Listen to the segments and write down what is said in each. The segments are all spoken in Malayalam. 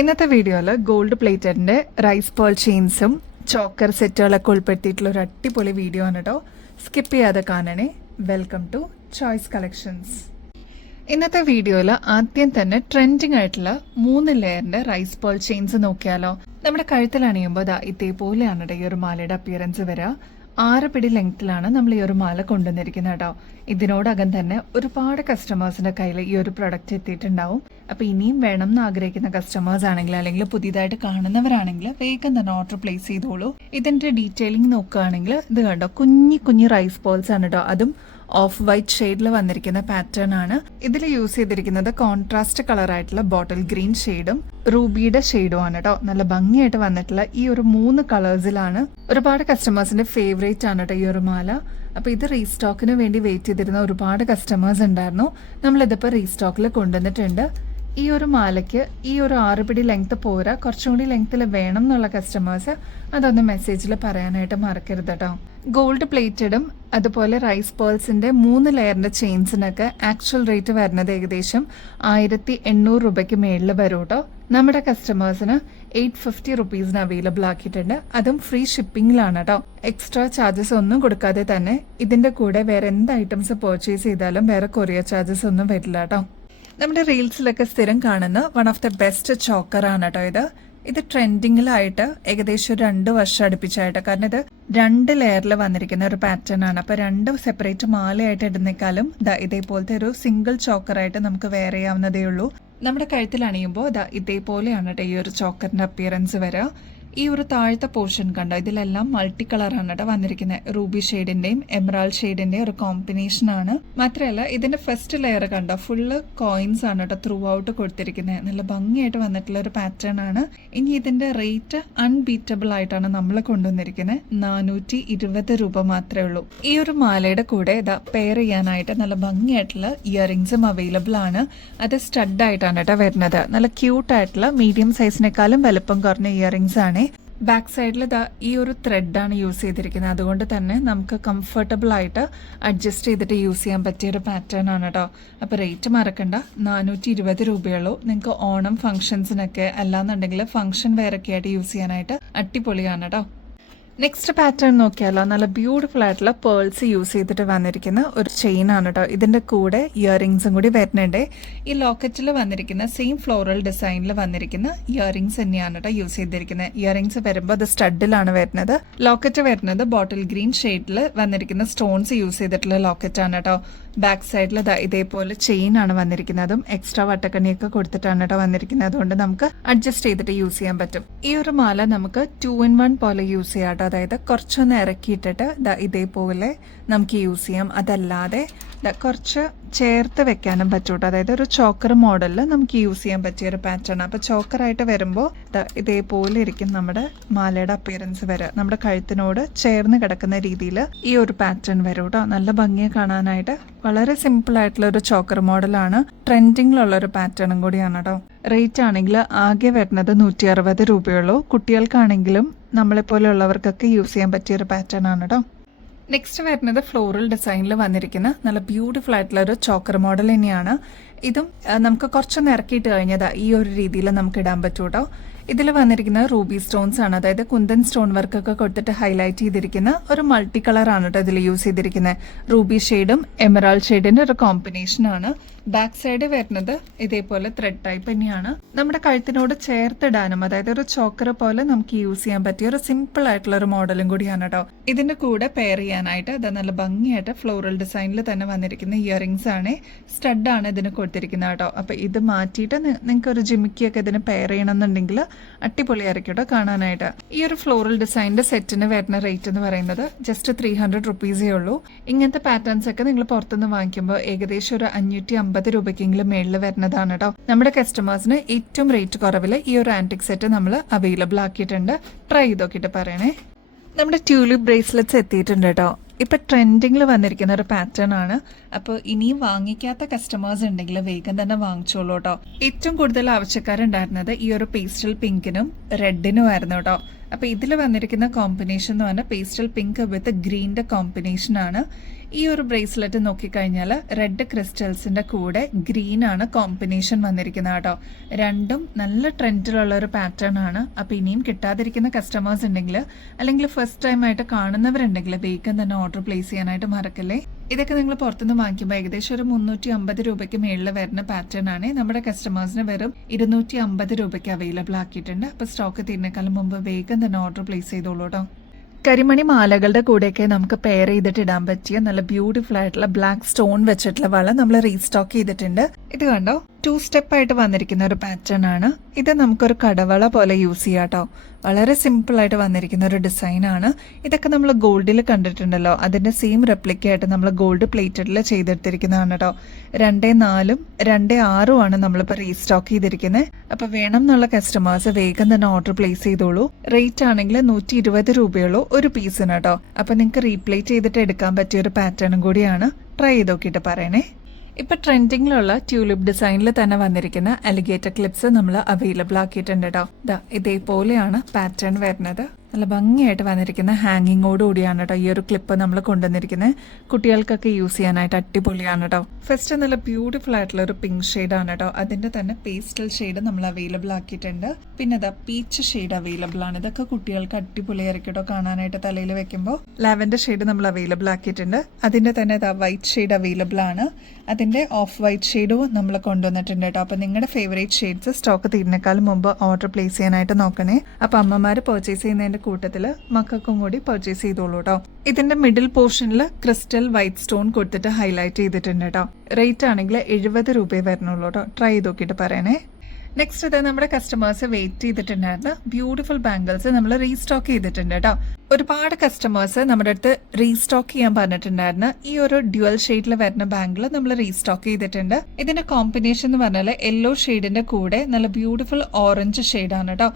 ഇന്നത്തെ വീഡിയോയിൽ ഗോൾഡ് പ്ലേറ്റഡിൻ്റെ റൈസ് പേൾ ചെയിൻസും ചോക്കർ സെറ്റുകളൊക്കെ ഉൾപ്പെടുത്തിയിട്ടുള്ള ഒരു അടിപൊളി വീഡിയോ ആണ് കേട്ടോ. സ്കിപ്പ് ചെയ്യാതെ കാണണേ. Welcome to Choice Collections. ഇന്നത്തെ വീഡിയോയിൽ ആദ്യം തന്നെ ട്രെൻഡിങ് ആയിട്ടുള്ള 3 ലെയറിന്റെ റൈസ് പേൾ ചെയിൻസ് നോക്കിയാലോ. നമ്മുടെ കഴുത്തിൽ അണിയുമ്പോൾ ഇതേപോലെയാണ് ഈ ഒരു മാലയുടെ അപ്പിയറൻസ് വരിക. 6 പിടി ലെങ്ത്തിലാണ് നമ്മൾ ഈ ഒരു മാല കൊണ്ടുവന്നിരിക്കുന്നത് കേട്ടോ. ഇതിനോടകം തന്നെ ഒരുപാട് കസ്റ്റമേഴ്സിന്റെ കയ്യിൽ ഈ ഒരു പ്രൊഡക്റ്റ് എത്തിയിട്ടുണ്ടാവും. അപ്പൊ ഇനിയും വേണം എന്ന് ആഗ്രഹിക്കുന്ന കസ്റ്റമേഴ്സ് ആണെങ്കിൽ അല്ലെങ്കിൽ പുതിയതായിട്ട് കാണുന്നവരാണെങ്കിൽ വേഗം തന്നെ ഓർഡർ പ്ലേസ് ചെയ്തോളൂ. ഇതിന്റെ ഡീറ്റെയിലിംഗ് നോക്കുകയാണെങ്കിൽ ഇത് കണ്ടോ, കുഞ്ഞു റൈസ് പേൾസ് ആണ് കേട്ടോ. അതും ഓഫ് വൈറ്റ് ഷെയ്ഡിൽ വന്നിരിക്കുന്ന പാറ്റേൺ ആണ്. ഇതിൽ യൂസ് ചെയ്തിരിക്കുന്നത് കോൺട്രാസ്റ്റ് കളർ ആയിട്ടുള്ള ബോട്ടിൽ ഗ്രീൻ ഷെയ്ഡും റൂബിയുടെ ഷെയ്ഡും ആണ് കേട്ടോ. നല്ല ഭംഗിയായിട്ട് വന്നിട്ടുള്ള ഈ ഒരു 3 കളേഴ്സിലാണ്. ഒരുപാട് കസ്റ്റമേഴ്സിന്റെ ഫേവറേറ്റ് ആണ് കേട്ടോ ഈ ഒരു മാല. അപ്പൊ ഇത് റീസ്റ്റോക്കിന് വേണ്ടി വെയിറ്റ് ചെയ്തിരുന്ന ഒരുപാട് കസ്റ്റമേഴ്സ് ഉണ്ടായിരുന്നു. നമ്മളിതിപ്പോ റീസ്റ്റോക്കിൽ കൊണ്ടുവന്നിട്ടുണ്ട്. ഈ ഒരു മാലയ്ക്ക് ഈ ഒരു 6 പിടി ലെങ്ത് പോരാ, കുറച്ചും കൂടി ലെങ്ത്തിൽ വേണം എന്നുള്ള കസ്റ്റമേഴ്സ് അതൊന്ന് മെസ്സേജിൽ പറയാനായിട്ട് മറക്കരുത് കേട്ടോ. ഗോൾഡ് പ്ലേറ്റഡും അതുപോലെ റൈസ് പേൾസിന്റെ 3 ലെയറിന്റെ ചെയിൻസിനൊക്കെ ആക്ച്വൽ റേറ്റ് വരുന്നത് ഏകദേശം 1800 രൂപയ്ക്ക് മേളിൽ വരും കേട്ടോ. നമ്മുടെ കസ്റ്റമേഴ്സിന് 850 റുപ്പീസിന് അവൈലബിൾ ആക്കിയിട്ടുണ്ട്. അതും ഫ്രീ ഷിപ്പിംഗിലാണ് കേട്ടോ. എക്സ്ട്രാ ചാർജസ് ഒന്നും കൊടുക്കാതെ തന്നെ ഇതിന്റെ കൂടെ വേറെ എന്ത് ഐറ്റംസ് പർച്ചേസ് ചെയ്താലും വേറെ കൊറിയർ ചാർജസ് ഒന്നും വരില്ല കേട്ടോ. നമ്മുടെ റീൽസിലൊക്കെ സ്ഥിരം കാണുന്ന വൺ ഓഫ് ദ ബെസ്റ്റ് ചോക്കറാണ് കേട്ടോ ഇത് ട്രെൻഡിങ്ങിലായിട്ട് ഏകദേശം 2 വർഷം അടുപ്പിച്ചായിട്ട്. കാരണം ഇത് 2 ലെയറിൽ വന്നിരിക്കുന്ന ഒരു പാറ്റേൺ ആണ്. അപ്പൊ 2 സെപ്പറേറ്റ് മാലയായിട്ട് ഇടുന്നേക്കാളും ഇതേപോലത്തെ ഒരു സിംഗിൾ ചോക്കറായിട്ട് നമുക്ക് വെയർ ചെയ്യാവുന്നതേ ഉള്ളൂ. നമ്മുടെ കഴുത്തിൽ അണിയുമ്പോൾ ഇതേപോലെയാണ് കേട്ടോ ഈ ഒരു ചോക്കറിന്റെ അപ്പിയറൻസ് വരിക. ഈ ഒരു താഴത്തെ പോർഷൻ കണ്ടോ, ഇതിലെല്ലാം മൾട്ടി കളറാണ് കേട്ടോ വന്നിരിക്കുന്നത്. റൂബി ഷെയ്ഡിന്റെയും എമറാൾഡ് ഷെയ്ഡിന്റെയും ഒരു കോമ്പിനേഷൻ ആണ്. മാത്രമല്ല ഇതിന്റെ ഫസ്റ്റ് ലെയർ കണ്ടോ, ഫുള്ള് കോയിൻസ് ആണ് കേട്ടോ ത്രൂ ഔട്ട് കൊടുത്തിരിക്കുന്നത്. നല്ല ഭംഗിയായിട്ട് വന്നിട്ടുള്ള ഒരു പാറ്റേൺ ആണ്. ഇനി ഇതിന്റെ റേറ്റ് അൺബീറ്റബിൾ ആയിട്ടാണ് നമ്മൾ കൊണ്ടുവന്നിരിക്കുന്നത്. 420 രൂപ മാത്രമേ ഉള്ളൂ. ഈ ഒരു മാലയുടെ കൂടെ പെയർ ചെയ്യാനായിട്ട് നല്ല ഭംഗിയായിട്ടുള്ള ഇയറിംഗ്സും അവൈലബിൾ ആണ്. അത് സ്റ്റഡ് ആയിട്ടാണ് കേട്ടോ വരുന്നത്. നല്ല ക്യൂട്ട് ആയിട്ടുള്ള മീഡിയം സൈസിനേക്കാളും വലുപ്പം കുറഞ്ഞ ഇയറിംഗ്സ് ആണ്. ബാക്ക് സൈഡിൽ ഈ ഒരു ത്രെഡാണ് യൂസ് ചെയ്തിരിക്കുന്നത്. അതുകൊണ്ട് തന്നെ നമുക്ക് കംഫർട്ടബിൾ ആയിട്ട് അഡ്ജസ്റ്റ് ചെയ്തിട്ട് യൂസ് ചെയ്യാൻ പറ്റിയ ഒരു പാറ്റേൺ ആണ് കേട്ടോ. അപ്പോൾ റേറ്റ് മറക്കണ്ട, 420 രൂപയുള്ളൂ. നിങ്ങൾക്ക് ഓണം ഫംഗ്ഷൻസിനൊക്കെ അല്ലാന്നുണ്ടെങ്കിൽ ഫംഗ്ഷൻ വെയറൊക്കെ ആയിട്ട് യൂസ് ചെയ്യാനായിട്ട് അടിപൊളിയാണ് കേട്ടോ. നെക്സ്റ്റ് പാറ്റേൺ നോക്കിയാലോ, നല്ല ബ്യൂട്ടിഫുൾ ആയിട്ടുള്ള പേൾസ് യൂസ് ചെയ്തിട്ട് വന്നിരിക്കുന്ന ഒരു ചെയിൻ ആണ് കേട്ടോ. ഇതിന്റെ കൂടെ ഇയറിംഗ്സും കൂടി വരുന്നുണ്ട്. ഈ ലോക്കറ്റിൽ വന്നിരിക്കുന്ന സെയിം ഫ്ലോറൽ ഡിസൈനിൽ വന്നിരിക്കുന്ന ഇയറിംഗ്സ് തന്നെയാണ് കേട്ടോ യൂസ് ചെയ്തിരിക്കുന്നത്. ഇയറിംഗ്സ് വരുമ്പോൾ അത് സ്റ്റഡിലാണ് വരുന്നത്. ലോക്കറ്റ് വരുന്നത് ബോട്ടിൽ ഗ്രീൻ ഷെയ്ഡിൽ വന്നിരിക്കുന്ന സ്റ്റോൺസ് യൂസ് ചെയ്തിട്ടുള്ള ലോക്കറ്റ് ആണ് കേട്ടോ. ബാക്ക് സൈഡിൽ ഇതേപോലെ ചെയിൻ ആണ് വന്നിരിക്കുന്നതും എക്സ്ട്രാ വട്ടക്കണിയൊക്കെ കൊടുത്തിട്ടാണ് കേട്ടോ വന്നിരിക്കുന്നത്. അതുകൊണ്ട് നമുക്ക് അഡ്ജസ്റ്റ് ചെയ്തിട്ട് യൂസ് ചെയ്യാൻ പറ്റും. ഈ ഒരു മാല നമുക്ക് 2-in-1 പോലെ യൂസ് ചെയ്യാം കേട്ടോ. അതായത് കുറച്ചൊന്ന് ഇറക്കിയിട്ടിട്ട് ഇതേപോലെ നമുക്ക് യൂസ് ചെയ്യാം. അതല്ലാതെ കുറച്ച് ചേർത്ത് വെക്കാനും പറ്റൂട്ടോ. അതായത് ഒരു ചോക്കർ മോഡലിൽ നമുക്ക് യൂസ് ചെയ്യാൻ പറ്റിയ ഒരു പാറ്റേൺ. അപ്പൊ ചോക്കറായിട്ട് വരുമ്പോൾ ഇതേപോലെ ഇരിക്കും നമ്മുടെ മാലയുടെ അപ്പിയറൻസ് വരിക. നമ്മുടെ കഴുത്തിനോട് ചേർന്ന് കിടക്കുന്ന രീതിയിൽ ഈ ഒരു പാറ്റേൺ വരും കേട്ടോ. നല്ല ഭംഗിയെ കാണാനായിട്ട് വളരെ സിമ്പിൾ ആയിട്ടുള്ള ഒരു ചോക്കർ മോഡലാണ്. ട്രെൻഡിങ്ങിലുള്ള ഒരു പാറ്റേണും കൂടിയാണ് കേട്ടോ. റേറ്റ് ആണെങ്കിൽ ആകെ വരുന്നത് 160 രൂപയുള്ളൂ. കുട്ടികൾക്കാണെങ്കിലും നമ്മളെപ്പോലെയുള്ളവർക്കൊക്കെ യൂസ് ചെയ്യാൻ പറ്റിയ ഒരു പാറ്റേൺ ആണ് കേട്ടോ. നെക്സ്റ്റ് വരുന്നത് ഫ്ലോറൽ ഡിസൈനിൽ വന്നിരിക്കുന്ന നല്ല ബ്യൂട്ടിഫുൾ ആയിട്ടുള്ള ഒരു ചോക്കർ മോഡൽ തന്നെയാണ്. ഇതും നമുക്ക് കുറച്ചൊന്ന് ഇറക്കിയിട്ട് കഴിഞ്ഞത് ഈ ഒരു രീതിയിൽ നമുക്ക് ഇടാൻ പറ്റൂ കേട്ടോ. ഇതിൽ വന്നിരിക്കുന്ന റൂബി സ്റ്റോൺസ് ആണ്. അതായത് കുന്തൻ സ്റ്റോൺ വർക്കൊക്കെ കൊടുത്തിട്ട് ഹൈലൈറ്റ് ചെയ്തിരിക്കുന്ന ഒരു മൾട്ടി കളർ ആണ് കേട്ടോ ഇതിൽ യൂസ് ചെയ്തിരിക്കുന്നത്. റൂബി ഷെയ്ഡും എമറാൾഡ് ഷെയ്ഡിന്റെ ഒരു കോമ്പിനേഷൻ ആണ്. ബാക്ക് സൈഡ് വരുന്നത് ഇതേപോലെ ത്രെഡ് ടൈപ്പ് തന്നെയാണ്. നമ്മുടെ കഴുത്തിനോട് ചേർത്തിടാനും അതായത് ഒരു ചോക്കർ പോലെ നമുക്ക് യൂസ് ചെയ്യാൻ പറ്റിയ ഒരു സിമ്പിൾ ആയിട്ടുള്ള ഒരു മോഡലും കൂടിയാണ് കേട്ടോ. ഇതിന്റെ കൂടെ പെയർ ചെയ്യാനായിട്ട് നല്ല ഭംഗിയായിട്ട് ഫ്ലോറൽ ഡിസൈനിൽ തന്നെ വന്നിരിക്കുന്ന ഇയറിംഗ്സ് ആണ്. സ്റ്റഡ് ആണ് ഇതിന് കൊടുത്തിരിക്കുന്നത് കേട്ടോ. അപ്പൊ ഇത് മാറ്റിയിട്ട് നിങ്ങൾക്ക് ഒരു ജിമിക്കിയൊക്കെ ഇതിന് പെയർ ചെയ്യണമെന്നുണ്ടെങ്കിൽ അടിപൊളിയായിരിക്കും കേട്ടോ കാണാനായിട്ട്. ഈ ഒരു ഫ്ലോറൽ ഡിസൈനിന്റെ സെറ്റിന് വരുന്ന റേറ്റ് എന്ന് പറയുന്നത് ജസ്റ്റ് 300 റുപ്പീസേ ഉള്ളൂ. ഇങ്ങനത്തെ പാറ്റേൺസ് ഒക്കെ നിങ്ങൾ പുറത്തുനിന്ന് വാങ്ങിക്കുമ്പോൾ ഏകദേശം ഒരു 550 രൂപയ്ക്കെങ്കിലും മേളിൽ വരുന്നതാണ് കേട്ടോ. നമ്മുടെ കസ്റ്റമേഴ്സിന് ഏറ്റവും റേറ്റ് കുറവിൽ ഈ ഒരു ആന്റിക് സെറ്റ് നമ്മൾ അവൈലബിൾ ആക്കിയിട്ടുണ്ട്. ട്രൈ ചെയ്ത് നോക്കിയിട്ട് പറയണേ. നമ്മുടെ ട്യൂലിപ്പ് ബ്രേസ്ലെറ്റ്സ് എത്തിയിട്ടുണ്ട് കേട്ടോ. ഇപ്പൊ ട്രെൻഡിങ്ങിൽ വന്നിരിക്കുന്ന ഒരു പാറ്റേൺ ആണ്. അപ്പോൾ ഇനിയും വാങ്ങിക്കാത്ത കസ്റ്റമേഴ്സ് ഉണ്ടെങ്കിൽ വേഗം തന്നെ വാങ്ങിച്ചോളൂ കേട്ടോ. ഏറ്റവും കൂടുതൽ ആവശ്യക്കാരുണ്ടായിരുന്നത് ഈ ഒരു പേസ്റ്റൽ പിങ്കിനും റെഡിനും ആയിരുന്നു കേട്ടോ. അപ്പോൾ ഇതിൽ വന്നിരിക്കുന്ന കോമ്പിനേഷൻ എന്ന് പറഞ്ഞാൽ പേസ്റ്റൽ പിങ്ക് വിത്ത് ഗ്രീൻ്റെ കോമ്പിനേഷനാണ്. ഈ ഒരു ബ്രേസ്ലെറ്റ് നോക്കിക്കഴിഞ്ഞാൽ റെഡ് ക്രിസ്റ്റൽസിൻ്റെ കൂടെ ഗ്രീൻ ആണ് കോമ്പിനേഷൻ വന്നിരിക്കുന്നത് കേട്ടോ. രണ്ടും നല്ല ട്രെൻഡിലുള്ള ഒരു പാറ്റേൺ ആണ്. അപ്പോൾ ഇനിയും കിട്ടാതിരിക്കുന്ന കസ്റ്റമേഴ്സ് ഉണ്ടെങ്കിൽ അല്ലെങ്കിൽ ഫസ്റ്റ് ടൈം ആയിട്ട് കാണുന്നവരുണ്ടെങ്കിൽ വേഗം തന്നെ ഓർഡർ പ്ലേസ് ചെയ്യാനായിട്ട് മറക്കല്ലേ. ഇതൊക്കെ നിങ്ങൾ പുറത്തുനിന്ന് വാങ്ങിക്കുമ്പോൾ ഏകദേശം ഒരു 350 രൂപയ്ക്ക് മേളിൽ വരുന്ന പാറ്റേൺ ആണ്. നമ്മുടെ കസ്റ്റമേഴ്സിന് വെറും 250 രൂപയ്ക്ക് അവൈലബിൾ ആക്കിയിട്ടുണ്ട്. അപ്പോൾ സ്റ്റോക്ക് തീരുന്നേക്കാളും മുമ്പ് വേഗം തന്നെ ഓർഡർ പ്ലേസ് ചെയ്തോളൂ കേട്ടോ. കരിമണി മാലകളുടെ കൂടെയൊക്കെ നമുക്ക് പെയർ ചെയ്തിട്ട് ഇടാൻ പറ്റിയ നല്ല ബ്യൂട്ടിഫുൾ ആയിട്ടുള്ള ബ്ലാക്ക് സ്റ്റോൺ വെച്ചിട്ടുള്ള വള നമ്മൾ റീസ്റ്റോക്ക് ചെയ്തിട്ടുണ്ട്. ഇത് കണ്ടോ, 2 സ്റ്റെപ്പ് ആയിട്ട് വന്നിരിക്കുന്ന ഒരു പാറ്റേൺ ആണ്. ഇത് നമുക്കൊരു കടവള പോലെ യൂസ് ചെയ്യാം കേട്ടോ. വളരെ സിമ്പിൾ ആയിട്ട് വന്നിരിക്കുന്ന ഒരു ഡിസൈൻ ആണ്. ഇതൊക്കെ നമ്മൾ ഗോൾഡിൽ കണ്ടിട്ടുണ്ടല്ലോ, അതിന്റെ സെയിം റെപ്ലിക്ക ആയിട്ട് നമ്മൾ ഗോൾഡ് പ്ലേറ്റഡിൽ ചെയ്തെടുത്തിരിക്കുന്നതാണ് കേട്ടോ. 2.4 2.6 ആണ് നമ്മളിപ്പോൾ റീസ്റ്റോക്ക് ചെയ്തിരിക്കുന്നത്. അപ്പോൾ വേണം എന്നുള്ള കസ്റ്റമേഴ്സ് വേഗം തന്നെ ഓർഡർ പ്ലേസ് ചെയ്തോളൂ. റേറ്റ് ആണെങ്കിൽ 120 രൂപയുള്ളൂ ഒരു പീസിന് കേട്ടോ. അപ്പോൾ നിങ്ങൾക്ക് റീപ്ലേറ്റ് ചെയ്തിട്ട് എടുക്കാൻ പറ്റിയ ഒരു പാറ്റേണും കൂടിയാണ്. ട്രൈ ചെയ്ത് നോക്കിയിട്ട് പറയണേ. ഇപ്പം ട്രെൻഡിങ്ങിലുള്ള ട്യൂലിപ്പ് ഡിസൈനിൽ തന്നെ വന്നിരിക്കുന്ന അലിഗേറ്റർ ക്ലിപ്സ് നമ്മൾ അവൈലബിൾ ആക്കിയിട്ടുണ്ട് കേട്ടോ. ഇതേപോലെയാണ് പാറ്റേൺ വരുന്നത്. നല്ല ഭംഗിയായിട്ട് വന്നിരിക്കുന്ന ഹാങ്ങിങ്ങോട് കൂടിയാണ് കേട്ടോ ഈ ഒരു ക്ലിപ്പ് നമ്മൾ കൊണ്ടുവന്നിരിക്കുന്നത്. കുട്ടികൾക്കൊക്കെ യൂസ് ചെയ്യാനായിട്ട് അടിപൊളിയാണ് കേട്ടോ. ഫസ്റ്റ് നല്ല ബ്യൂട്ടിഫുൾ ആയിട്ടുള്ള ഒരു പിങ്ക് ഷെയ്ഡാണ് കേട്ടോ. അതിന്റെ തന്നെ പേസ്റ്റൽ ഷെയ്ഡ് നമ്മൾ അവൈലബിൾ ആക്കിയിട്ടുണ്ട്. പിന്നെ അതാ പീച്ച് ഷെയ്ഡ് അവൈലബിൾ ആണ്. ഇതൊക്കെ കുട്ടികൾക്ക് അടിപൊളിയായിരിക്കും കേട്ടോ കാണാനായിട്ട് തലയിൽ വെക്കുമ്പോൾ. ലാവൻഡർ ഷെയ്ഡ് നമ്മൾ അവൈലബിൾ ആക്കിയിട്ടുണ്ട്. അതിന്റെ തന്നെ വൈറ്റ് ഷെയ്ഡ് അവൈലബിൾ ആണ്. അതിന്റെ ഓഫ് വൈറ്റ് ഷെയ്ഡും നമ്മൾ കൊണ്ടുവന്നിട്ടുണ്ട് കേട്ടോ. അപ്പൊ നിങ്ങളുടെ ഫേവറേറ്റ് ഷെയ്ഡ്സ് സ്റ്റോക്ക് തീരുന്നേക്കാളും മുമ്പ് ഓർഡർ പ്ലേസ് ചെയ്യാനായിട്ട് നോക്കണേ. അപ്പൊ അമ്മമാര് പർച്ചേസ് ചെയ്യുന്നതിന്റെ കൂട്ടത്തില് മക്കൾക്കും കൂടി പർച്ചേസ് ചെയ്തോളൂ കേട്ടോ. ഇതിന്റെ മിഡിൽ പോർഷനിൽ ക്രിസ്റ്റൽ വൈറ്റ് സ്റ്റോൺ കൊടുത്തിട്ട് ഹൈലൈറ്റ് ചെയ്തിട്ടുണ്ട് കേട്ടോ. റേറ്റ് ആണെങ്കിൽ 70 രൂപയെ വരുന്നുള്ളൂ കേട്ടോ. ട്രൈ ചെയ്ത് നോക്കിയിട്ട് പറയണേ. നെക്സ്റ്റ് ഇത് നമ്മുടെ കസ്റ്റമേഴ്സ് വെയിറ്റ് ചെയ്തിട്ടുണ്ടായിരുന്ന ബ്യൂട്ടിഫുൾ ബാംഗിൾസ് നമ്മൾ റീസ്റ്റോക്ക് ചെയ്തിട്ടുണ്ട് കേട്ടോ. ഒരുപാട് കസ്റ്റമേഴ്സ് നമ്മുടെ അടുത്ത് റീസ്റ്റോക്ക് ചെയ്യാൻ പറഞ്ഞിട്ടുണ്ടായിരുന്നു. ഈ ഒരു ഡ്യുവൽ ഷെയ്ഡിൽ വരുന്ന ബാംഗിൾ നമ്മൾ റീസ്റ്റോക്ക് ചെയ്തിട്ടുണ്ട്. ഇതിന്റെ കോമ്പിനേഷൻ എന്ന് പറഞ്ഞാൽ യെല്ലോ ഷെയ്ഡിന്റെ കൂടെ നല്ല ബ്യൂട്ടിഫുൾ ഓറഞ്ച് ഷെയ്ഡാണ് കേട്ടോ.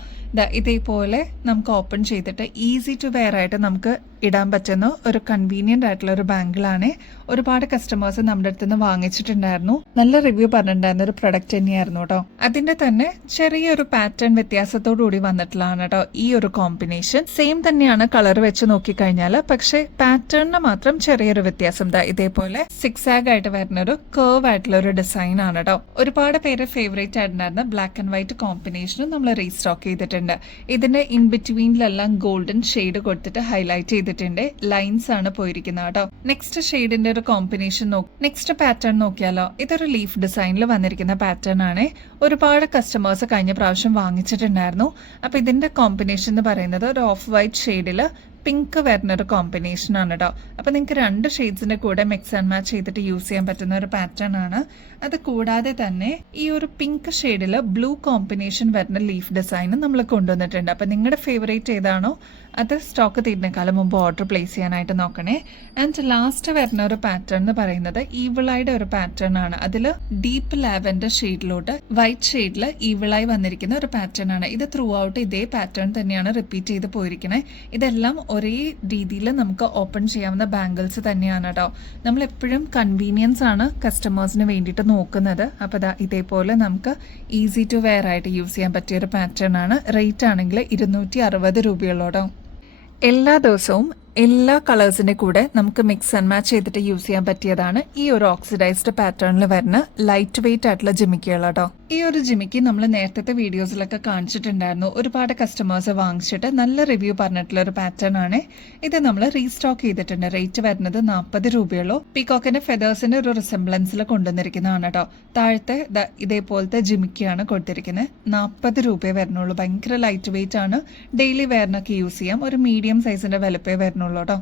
ഇതേപോലെ നമുക്ക് ഓപ്പൺ ചെയ്തിട്ട് ഈസി ടു വെയർ ആയിട്ട് നമുക്ക് ഇടാൻ പറ്റുന്ന ഒരു കൺവീനിയന്റ് ആയിട്ടുള്ള ഒരു ബാംഗിളാണ്. ഒരുപാട് കസ്റ്റമേഴ്സ് നമ്മുടെ അടുത്ത് നിന്ന് വാങ്ങിച്ചിട്ടുണ്ടായിരുന്നു. നല്ല റിവ്യൂ പറഞ്ഞിട്ടുണ്ടായിരുന്ന ഒരു പ്രൊഡക്റ്റ് തന്നെയായിരുന്നു കേട്ടോ. അതിന്റെ തന്നെ ചെറിയൊരു പാറ്റേൺ വ്യത്യാസത്തോടു കൂടി വന്നിട്ടുള്ളതാണ് കേട്ടോ ഈ ഒരു കോമ്പിനേഷൻ. സെയിം തന്നെയാണ് കളർ വെച്ച് നോക്കിക്കഴിഞ്ഞാൽ, പക്ഷെ പാറ്റേണിന് മാത്രം ചെറിയൊരു വ്യത്യാസം. ഇതേപോലെ സിക്സാഗ് ആയിട്ട് വരുന്ന ഒരു കർവ് ആയിട്ടുള്ള ഒരു ഡിസൈൻ ആണ് കേട്ടോ. ഒരുപാട് പേര് ഫേവറേറ്റ് ആയിട്ടുണ്ടായിരുന്ന ബ്ലാക്ക് ആൻഡ് വൈറ്റ് കോമ്പിനേഷനും നമ്മൾ റീസ്റ്റോക്ക് ചെയ്തിട്ടുണ്ട്. ഇതിന്റെ ഇൻ ബിറ്റ്വീനിലെല്ലാം ഗോൾഡൻ ഷെയ്ഡ് കൊടുത്തിട്ട് ഹൈലൈറ്റ് ചെയ്തിട്ടുണ്ട്. ലൈൻസ് ആണ് പോയിരിക്കുന്നത് കേട്ടോ. നെക്സ്റ്റ് ഷെയ്ഡിന്റെ ഒരു കോമ്പിനേഷൻ നെക്സ്റ്റ് പാറ്റേൺ നോക്കിയാലോ. ഇതൊരു ലീഫ് ഡിസൈനിൽ വന്നിരിക്കുന്ന പാറ്റേൺ ആണ്. ഒരുപാട് കസ്റ്റമേഴ്സ് കഴിഞ്ഞ പ്രാവശ്യം വാങ്ങിച്ചിട്ടുണ്ടായിരുന്നു. അപ്പൊ ഇതിന്റെ കോമ്പിനേഷൻ എന്ന് പറയുന്നത് ഒരു ഓഫ് വൈറ്റ് ഷെയ്ഡില് പിങ്ക് വരുന്ന ഒരു കോമ്പിനേഷൻ ആണ് കേട്ടോ. അപ്പൊ നിങ്ങൾക്ക് 2 ഷെയ്ഡ്സിന്റെ കൂടെ മിക്സ് ആൻഡ് മാച്ച് ചെയ്തിട്ട് യൂസ് ചെയ്യാൻ പറ്റുന്ന ഒരു പാറ്റേൺ ആണ്. അത് കൂടാതെ തന്നെ ഈ ഒരു പിങ്ക് ഷെയ്ഡിൽ ബ്ലൂ കോമ്പിനേഷൻ വരുന്ന ലീഫ് ഡിസൈൻ നമ്മൾ കൊണ്ടുവന്നിട്ടുണ്ട്. അപ്പൊ നിങ്ങളുടെ ഫേവറേറ്റ് ഏതാണോ അത് സ്റ്റോക്ക് തീരുന്നേക്കാളും മുമ്പ് ഓർഡർ പ്ലേസ് ചെയ്യാനായിട്ട് നോക്കണേ. ആൻഡ് ലാസ്റ്റ് വരുന്ന ഒരു പാറ്റേൺ എന്ന് പറയുന്നത് ഈവിളായുടെ ഒരു പാറ്റേൺ ആണ്. അതിൽ ഡീപ്പ് ലാവൻഡർ ഷെയ്ഡിലോട്ട് വൈറ്റ് ഷെയ്ഡിൽ ഈവിളായി വന്നിരിക്കുന്ന ഒരു പാറ്റേൺ ആണ്. ഇത് ത്രൂ ഔട്ട് ഇതേ പാറ്റേൺ തന്നെയാണ് റിപ്പീറ്റ് ചെയ്ത് പോയിരിക്കുന്നത്. ഇതെല്ലാം ഒരേ രീതിയിൽ നമുക്ക് ഓപ്പൺ ചെയ്യാവുന്ന ബാംഗിൾസ് തന്നെയാണ് കേട്ടോ. നമ്മൾ എപ്പോഴും കൺവീനിയൻസ് ആണ് കസ്റ്റമേഴ്സിന് വേണ്ടിയിട്ട് നോക്കുന്നത്. അപ്പോൾ ഇതേപോലെ നമുക്ക് ഈസി ടു വെയർ ആയിട്ട് യൂസ് ചെയ്യാൻ പറ്റിയ ഒരു പാറ്റേൺ ആണ്. റേറ്റ് ആണെങ്കിൽ 260 രൂപയുള്ളൂ കേട്ടോ. എല്ലാ ദിവസവും എല്ലാ കളേഴ്സിന്റെ കൂടെ നമുക്ക് മിക്സ് ആൻഡ് മാച്ച് ചെയ്തിട്ട് യൂസ് ചെയ്യാൻ പറ്റിയതാണ് ഈ ഒരു ഓക്സിഡൈസ്ഡ് പാറ്റേണിൽ വരുന്ന ലൈറ്റ് വെയിറ്റ് ആയിട്ടുള്ള ജിമിക്കുകൾ കേട്ടോ. ഈ ഒരു ജിമിക്ക് നമ്മൾ നേരത്തെ വീഡിയോസിലൊക്കെ കാണിച്ചിട്ടുണ്ടായിരുന്നു. ഒരുപാട് കസ്റ്റമേഴ്സ് വാങ്ങിച്ചിട്ട് നല്ല റിവ്യൂ പറഞ്ഞിട്ടുള്ള ഒരു പാറ്റേൺ ആണ്. ഇത് നമ്മൾ റീസ്റ്റോക്ക് ചെയ്തിട്ടുണ്ട്. റേറ്റ് വരുന്നത് 40 രൂപയുള്ളൂ. പീകോക്കിന്റെ ഫെദേഴ്സിന്റെ ഒരു റിസംബ്ലൻസിൽ കൊണ്ടുവന്നിരിക്കുന്നതാണ് കേട്ടോ. താഴത്തെ ഇതേപോലത്തെ ജിമിക്കാണ് കൊടുത്തിരിക്കുന്നത്. 40 രൂപയെ വരുന്നുള്ളൂ. ഭയങ്കര ലൈറ്റ് വെയിറ്റ് ആണ്. ഡെയിലി വെയറിനൊക്കെ യൂസ് ചെയ്യാം. ഒരു മീഡിയം സൈസിന്റെ വലുപ്പേ വരുന്നുള്ളൂ കേട്ടോ.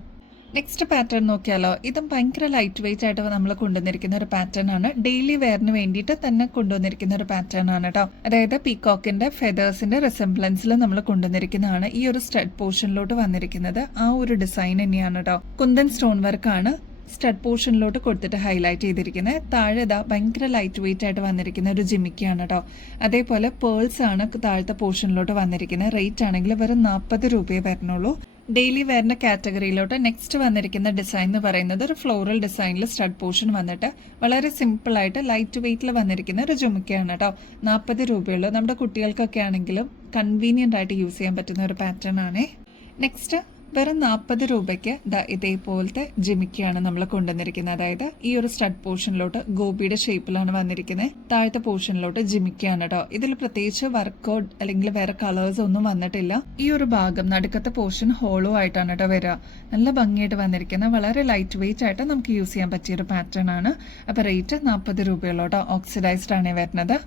നെക്സ്റ്റ് പാറ്റേൺ നോക്കിയാലോ. ഇതും ഭയങ്കര ലൈറ്റ് വെയിറ്റ് ആയിട്ട് നമ്മൾ കൊണ്ടുവന്നിരിക്കുന്ന ഒരു പാറ്റേൺ ആണ്. ഡെയിലി വെയറിന് വേണ്ടിയിട്ട് തന്നെ കൊണ്ടുവന്നിരിക്കുന്ന ഒരു പാറ്റേൺ ആണ് കേട്ടോ. അതായത് പീകോക്കിന്റെ ഫെദേഴ്സിന്റെ റിസംബ്ലൻസിൽ നമ്മൾ കൊണ്ടുവന്നിരിക്കുന്നതാണ്. ഈ ഒരു സ്റ്റഡ് പോർഷനിലോട്ട് വന്നിരിക്കുന്നത് ആ ഒരു ഡിസൈൻ തന്നെയാണ് കേട്ടോ. കുന്തൻ സ്റ്റോൺ വർക്കാണ് സ്റ്റഡ് പോർഷനിലോട്ട് കൊടുത്തിട്ട് ഹൈലൈറ്റ് ചെയ്തിരിക്കുന്നത്. താഴെ ഭയങ്കര ലൈറ്റ് വെയിറ്റ് ആയിട്ട് വന്നിരിക്കുന്ന ഒരു ജിമിക്കാണ് കേട്ടോ. അതേപോലെ പേൾസ് ആണ് താഴത്തെ പോർഷനിലോട്ട് വന്നിരിക്കുന്നത്. റേറ്റ് ആണെങ്കിൽ വെറും 40 രൂപയെ വരുന്നുള്ളൂ. ഡെയിലി വെയറിന്റെ കാറ്റഗറിയിലോട്ട് നെക്സ്റ്റ് വന്നിരിക്കുന്ന ഡിസൈൻ എന്ന് പറയുന്നത് ഒരു ഫ്ലോറൽ ഡിസൈനിൽ സ്റ്റഡ് പോർഷൻ വന്നിട്ട് വളരെ സിമ്പിൾ ആയിട്ട് ലൈറ്റ് വെയിറ്റിൽ വന്നിരിക്കുന്ന ഒരു ജുമുക്കയാണ് കേട്ടോ. 40 രൂപയുള്ളൂ. നമ്മുടെ കുട്ടികൾക്കൊക്കെ ആണെങ്കിലും കൺവീനിയന്റ് ആയിട്ട് യൂസ് ചെയ്യാൻ പറ്റുന്ന ഒരു പാറ്റേൺ ആണ്. നെക്സ്റ്റ് വെറും 40 രൂപയ്ക്ക് ഇതേപോലത്തെ ജിമിക്കയാണ് നമ്മൾ കൊണ്ടുവന്നിരിക്കുന്നത്. അതായത് ഈ ഒരു സ്റ്റഡ് പോർഷനിലോട്ട് ഗോപിയുടെ ഷേപ്പിലാണ് വന്നിരിക്കുന്നത്. താഴത്തെ പോർഷനിലോട്ട് ജിമിക്കയാണ് കേട്ടോ. ഇതിൽ പ്രത്യേകിച്ച് വർക്കോ അല്ലെങ്കിൽ വേറെ കളേഴ്സ് ഒന്നും വന്നിട്ടില്ല. ഈ ഒരു ഭാഗം നടുക്കത്തെ പോർഷൻ ഹോളോ ആയിട്ടാണ് കേട്ടോ വരിക. നല്ല ഭംഗിയായിട്ട് വന്നിരിക്കുന്ന വളരെ ലൈറ്റ് വെയിറ്റ് ആയിട്ട് നമുക്ക് യൂസ് ചെയ്യാൻ പറ്റിയൊരു പാറ്റേൺ ആണ്. അപ്പൊ റേറ്റ് 40 രൂപയുള്ളൂ കേട്ടോ. ഓക്സിഡൈസ്ഡ് ആണ് വരുന്നത്.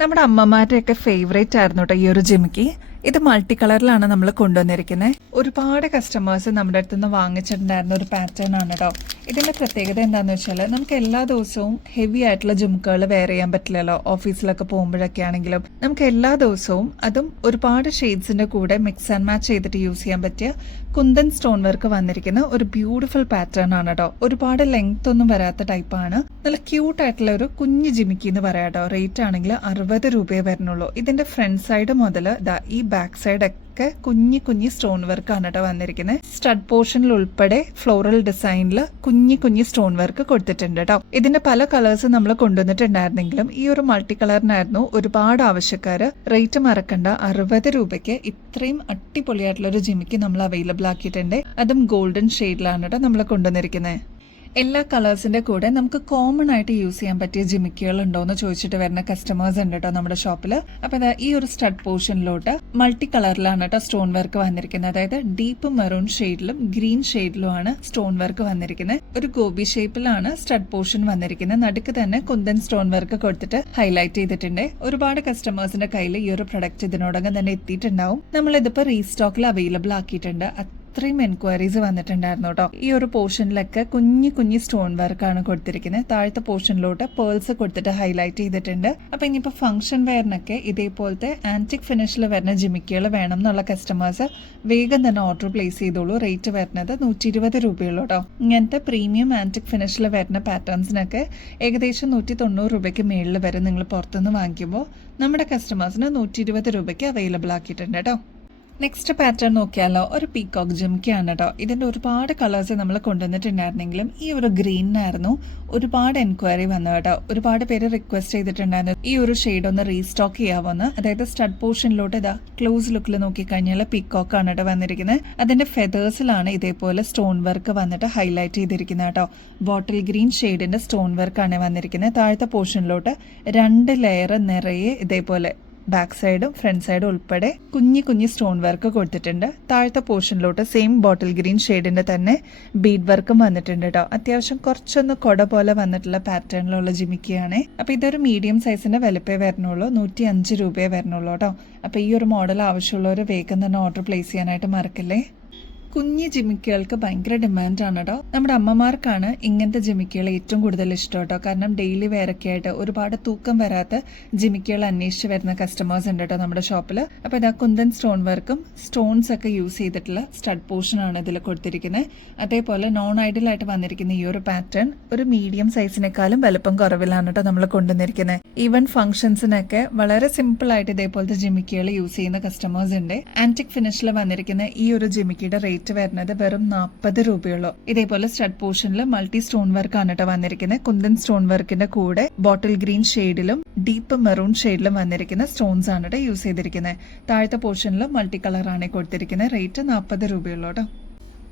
നമ്മുടെ അമ്മമാരുടെയൊക്കെ ഫേവറേറ്റ് ആയിരുന്നു കേട്ടോ ഈ ഒരു ജിമിക്കി. ഇത് മൾട്ടി കളറിലാണ് നമ്മൾ കൊണ്ടുവന്നിരിക്കുന്നത്. ഒരുപാട് കസ്റ്റമേഴ്സ് നമ്മുടെ അടുത്ത് നിന്ന് വാങ്ങിച്ചിട്ടുണ്ടായിരുന്ന ഒരു പാറ്റേൺ ആണ് കേട്ടോ. ഇതിന്റെ പ്രത്യേകത എന്താണെന്ന് വെച്ചാൽ നമുക്ക് എല്ലാ ദിവസവും ഹെവി ആയിട്ടുള്ള ജുമുക്കുകൾ വെയർ ചെയ്യാൻ പറ്റില്ലല്ലോ. ഓഫീസിലൊക്കെ പോകുമ്പോഴൊക്കെ ആണെങ്കിലും നമുക്ക് എല്ലാ ദിവസവും അതും ഒരുപാട് ഷെയ്ഡ്സിന്റെ കൂടെ മിക്സ് ആൻഡ് മാച്ച് ചെയ്തിട്ട് യൂസ് ചെയ്യാൻ പറ്റിയ കുന്തൻ സ്റ്റോൺ വർക്ക് വന്നിരിക്കുന്ന ഒരു ബ്യൂട്ടിഫുൾ പാറ്റേൺ ആണ് കേട്ടോ. ഒരുപാട് ലെങ്ത് ഒന്നും വരാത്ത ടൈപ്പാണ്. നല്ല ക്യൂട്ട് ആയിട്ടുള്ള ഒരു കുഞ്ഞു ജിമിക്കി എന്ന് പറയാം കേട്ടോ. റേറ്റ് ആണെങ്കിൽ 60 രൂപയെ വരുന്നുള്ളൂ. ഇതിന്റെ ഫ്രണ്ട് സൈഡ് മുതൽ ഈ ബാക്ക് സൈഡ് ഒക്കെ കുഞ്ഞി കുഞ്ഞി സ്റ്റോൺ വർക്ക് ആണ് കേട്ടോ വന്നിരിക്കുന്നത്. സ്റ്റഡ് പോർഷനിൽ ഉൾപ്പെടെ ഫ്ലോറൽ ഡിസൈനിൽ കുഞ്ഞി സ്റ്റോൺ വർക്ക് കൊടുത്തിട്ടുണ്ട് കേട്ടോ. ഇതിന്റെ പല കളേഴ്സ് നമ്മൾ കൊണ്ടുവന്നിട്ടുണ്ടായിരുന്നെങ്കിലും ഈ ഒരു മൾട്ടി കളറിനായിരുന്നു ഒരുപാട് ആവശ്യക്കാര്. റേറ്റ് മറക്കണ്ട, 60 രൂപയ്ക്ക് ഇത്രയും അടിപൊളിയായിട്ടുള്ള ഒരു ജിമിക്ക് നമ്മൾ അവൈലബിൾ ആക്കിയിട്ടുണ്ട്. അതും ഗോൾഡൻ ഷെയ്ഡിലാണ് കേട്ടോ നമ്മൾ കൊണ്ടുവന്നിരിക്കുന്നത്. എല്ലാ കളേഴ്സിന്റെ കൂടെ നമുക്ക് കോമൺ ആയിട്ട് യൂസ് ചെയ്യാൻ പറ്റിയ ജിമിക്കുകൾ ഉണ്ടോ എന്ന് ചോദിച്ചിട്ട് വരുന്ന കസ്റ്റമേഴ്സ് ഉണ്ട് കേട്ടോ നമ്മുടെ ഷോപ്പിൽ. അപ്പൊ ഈ ഒരു സ്റ്റഡ് പോർഷനിലോട്ട് മൾട്ടി കളറിലാണ് കേട്ടോ സ്റ്റോൺ വർക്ക് വന്നിരിക്കുന്നത്. അതായത് ഡീപ്പ് മെറൂൺ ഷെയ്ഡിലും ഗ്രീൻ ഷെയ്ഡിലുമാണ് സ്റ്റോൺ വർക്ക് വന്നിരിക്കുന്നത്. ഒരു ഗോബി ഷേപ്പിലാണ് സ്റ്റഡ് പോർഷൻ വന്നിരിക്കുന്നത്. നടുക്ക് തന്നെ കുന്തൻ സ്റ്റോൺ വർക്ക് കൊടുത്തിട്ട് ഹൈലൈറ്റ് ചെയ്തിട്ടുണ്ട്. ഒരുപാട് കസ്റ്റമേഴ്സിന്റെ കയ്യിൽ ഈ ഒരു പ്രൊഡക്റ്റ് ഇതിനോടകം തന്നെ എത്തിയിട്ടുണ്ടാവും. നമ്മളിതിപ്പോ റീസ്റ്റോക്കിൽ അവൈലബിൾ ആക്കിയിട്ടുണ്ട്. അത്രയും എൻക്വയറീസ് വന്നിട്ടുണ്ടായിരുന്നു കേട്ടോ. ഈ ഒരു പോർഷനിലൊക്കെ കുഞ്ഞി സ്റ്റോൺ വർക്കാണ് കൊടുത്തിരിക്കുന്നത്. താഴത്തെ പോർഷനിലോട്ട് പേൾസ് കൊടുത്തിട്ട് ഹൈലൈറ്റ് ചെയ്തിട്ടുണ്ട്. അപ്പൊ ഇനിയിപ്പോ ഫംഗ്ഷൻ വെയറിനൊക്കെ ഇതേപോലത്തെ ആന്റിക് ഫിനിഷിൽ വരുന്ന ജിമിക്കുകൾ വേണം എന്നുള്ള കസ്റ്റമേഴ്സ് വേഗം തന്നെ ഓർഡർ പ്ലേസ് ചെയ്തോളൂ. റേറ്റ് വരുന്നത് 120 രൂപയുള്ളൂ കേട്ടോ. ഇങ്ങനത്തെ പ്രീമിയം ആന്റിക് ഫിനിഷിൽ വരുന്ന പാറ്റേൺസിനൊക്കെ ഏകദേശം 190 രൂപയ്ക്ക് മേളിൽ വരെ നിങ്ങൾ പുറത്തുനിന്ന് വാങ്ങിക്കുമ്പോൾ നമ്മുടെ കസ്റ്റമേഴ്സിന് 120 രൂപയ്ക്ക് അവൈലബിൾ ആക്കിയിട്ടുണ്ട് കേട്ടോ. നെക്സ്റ്റ് പാറ്റേൺ നോക്കിയാലോ, ഒരു പീകോക്ക് ജിമിക്കാണ് കേട്ടോ. ഇതിന്റെ ഒരുപാട് കളേഴ്സ് നമ്മൾ കൊണ്ടുവന്നിട്ടുണ്ടായിരുന്നെങ്കിലും ഈ ഒരു ഗ്രീനായിരുന്നു ഒരുപാട് എൻക്വയറി വന്നു കേട്ടോ. ഒരുപാട് പേര് റിക്വസ്റ്റ് ചെയ്തിട്ടുണ്ടായിരുന്നു ഈ ഒരു ഷെയ്ഡ് ഒന്ന് റീസ്റ്റോക്ക് ചെയ്യാമെന്ന്. അതായത് സ്റ്റഡ് പോർഷനിലോട്ട് ഇതാ ക്ലോസ് ലുക്കിൽ നോക്കിക്കഴിഞ്ഞാൽ പീകോക്ക് ആണ് കേട്ടോ വന്നിരിക്കുന്നത്. അതിന്റെ ഫെതേഴ്സിലാണ് ഇതേപോലെ സ്റ്റോൺ വർക്ക് വന്നിട്ട് ഹൈലൈറ്റ് ചെയ്തിരിക്കുന്നത് കേട്ടോ. ബോട്ടിൽ ഗ്രീൻ ഷെയ്ഡിന്റെ സ്റ്റോൺ വർക്കാണ് വന്നിരിക്കുന്നത്. താഴത്തെ പോർഷനിലോട്ട് 2 ലെയർ നിറയെ ഇതേപോലെ ബാക്ക് സൈഡും ഫ്രണ്ട് സൈഡും ഉൾപ്പെടെ കുഞ്ഞി സ്റ്റോൺ വർക്ക് കൊടുത്തിട്ടുണ്ട്. താഴത്തെ പോർഷനിലോട്ട് സെയിം ബോട്ടിൽ ഗ്രീൻ ഷെയ്ഡിന്റെ തന്നെ ബീഡ് വർക്കും വന്നിട്ടുണ്ട് കേട്ടോ. അത്യാവശ്യം കുറച്ചൊന്ന് കൊട പോലെ വന്നിട്ടുള്ള പാറ്റേണിലുള്ള ജിമിക്കിയാണ്. അപ്പൊ ഇതൊരു മീഡിയം സൈസിന്റെ വലുപ്പേ വരുന്നുള്ളൂ. 105 രൂപയെ വരുന്നുള്ളൂ കേട്ടോ. അപ്പൊ ഈ ഒരു മോഡൽ ആവശ്യമുള്ളവർ വേഗം തന്നെ ഓർഡർ പ്ലേസ് ചെയ്യാനായിട്ട് മറക്കല്ലേ. കുഞ്ഞു ജിമിക്കുകൾക്ക് ഭയങ്കര ഡിമാൻഡാണ് കേട്ടോ. നമ്മുടെ അമ്മമാർക്കാണ് ഇങ്ങനത്തെ ജിമിക്കുകൾ ഏറ്റവും കൂടുതൽ ഇഷ്ടം കേട്ടോ. കാരണം ഡെയിലി വെയറൊക്കെ ആയിട്ട് ഒരുപാട് തൂക്കം വരാത്ത ജിമിക്കുകൾ അന്വേഷിച്ച് വരുന്ന കസ്റ്റമേഴ്സ് ഉണ്ട് കേട്ടോ നമ്മുടെ ഷോപ്പിൽ. അപ്പൊ ഇതാ കുന്തൻ സ്റ്റോൺ വർക്കും സ്റ്റോൺസ് ഒക്കെ യൂസ് ചെയ്തിട്ടുള്ള സ്റ്റഡ് പോർഷൻ ആണ് ഇതിൽ കൊടുത്തിരിക്കുന്നത്. അതേപോലെ നോൺ ഐഡിയൽ ആയിട്ട് വന്നിരിക്കുന്ന ഈ ഒരു പാറ്റേൺ ഒരു മീഡിയം സൈസിനേക്കാളും വലുപ്പം കുറവിലാണ് കേട്ടോ നമ്മൾ കൊണ്ടുവന്നിരിക്കുന്നത്. ഈവൻ ഫംഗ്ഷൻസിനൊക്കെ വളരെ സിമ്പിൾ ആയിട്ട് ഇതേപോലത്തെ ജിമിക്കുകൾ യൂസ് ചെയ്യുന്ന കസ്റ്റമേഴ്സ് ഉണ്ട്. ആന്റിക് ഫിനിഷിൽ വന്നിരിക്കുന്ന ഈ ഒരു ജിമിക്കിയുടെ റേറ്റ് വരുന്നത് വെറും 40 രൂപയുള്ളൂ. ഇതേപോലെ സ്റ്റഡ് പോർഷനിൽ മൾട്ടി സ്റ്റോൺ വർക്ക് ആണ് കേട്ടോ വന്നിരിക്കുന്നത്. കുന്തൻ സ്റ്റോൺ വർക്കിന്റെ കൂടെ ബോട്ടിൽ ഗ്രീൻ ഷെയ്ഡിലും ഡീപ്പ് മെറൂൺ ഷെയ്ഡിലും വന്നിരിക്കുന്ന സ്റ്റോൺസ് ആണ് കേട്ടോ യൂസ് ചെയ്തിരിക്കുന്നത്. താഴത്തെ പോർഷനിൽ മൾട്ടി കളർ ആണ് കൊടുത്തിരിക്കുന്നത്. റേറ്റ് 40 രൂപയുള്ളൂ കേട്ടോ.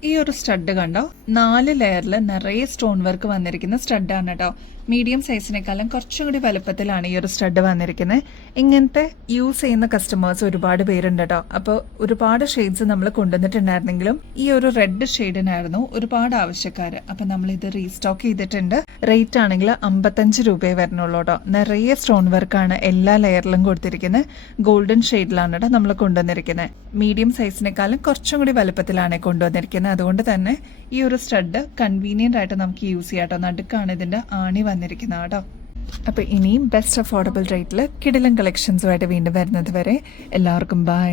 ഈ ഒരു സ്റ്റഡ് കണ്ടോ, 4 ലെയറിൽ നിറയെ സ്റ്റോൺ വർക്ക് വന്നിരിക്കുന്ന സ്റ്റഡ് ആണ് കേട്ടോ. മീഡിയം സൈസിനേക്കാളും കുറച്ചും കൂടി വലുപ്പത്തിലാണ് ഈ ഒരു സ്റ്റഡ് വന്നിരിക്കുന്നത്. ഇങ്ങനത്തെ യൂസ് ചെയ്യുന്ന കസ്റ്റമേഴ്സ് ഒരുപാട് പേരുണ്ട് കേട്ടോ. അപ്പോൾ ഒരുപാട് ഷെയ്ഡ്സ് നമ്മൾ കൊണ്ടുവന്നിട്ടുണ്ടായിരുന്നെങ്കിലും ഈ ഒരു റെഡ് ഷെയ്ഡിനായിരുന്നു ഒരുപാട് ആവശ്യക്കാർ. അപ്പൊ നമ്മൾ ഇത് റീസ്റ്റോക്ക് ചെയ്തിട്ടുണ്ട്. റേറ്റ് ആണെങ്കിൽ 55 രൂപയെ വരുന്നുള്ളൂ കേട്ടോ. നിറയെ സ്റ്റോൺ വർക്കാണ് എല്ലാ ലെയറിലും കൊടുത്തിരിക്കുന്നത്. ഗോൾഡൻ ഷെയ്ഡിലാണ് കേട്ടോ നമ്മൾ കൊണ്ടുവന്നിരിക്കുന്നത്. മീഡിയം സൈസിനേക്കാളും കുറച്ചും കൂടി വലുപ്പത്തിലാണ് കൊണ്ടുവന്നിരിക്കുന്നത്. അതുകൊണ്ട് തന്നെ ഈ ഒരു സ്റ്റഡ് കൺവീനിയന്റ് ആയിട്ട് നമുക്ക് യൂസ് ചെയ്യാം കേട്ടോ. നടുക്കാണ് ഇതിന്റെ ആണി വന്നിരിക്കുന്നത് കേട്ടോ. അപ്പൊ ഇനിയും ബെസ്റ്റ് അഫോർഡബിൾ റേറ്റിൽ കിടിലൻ കളക്ഷൻസുമായിട്ട് വീണ്ടും വരുന്നത് വരെ എല്ലാവർക്കും ബൈ.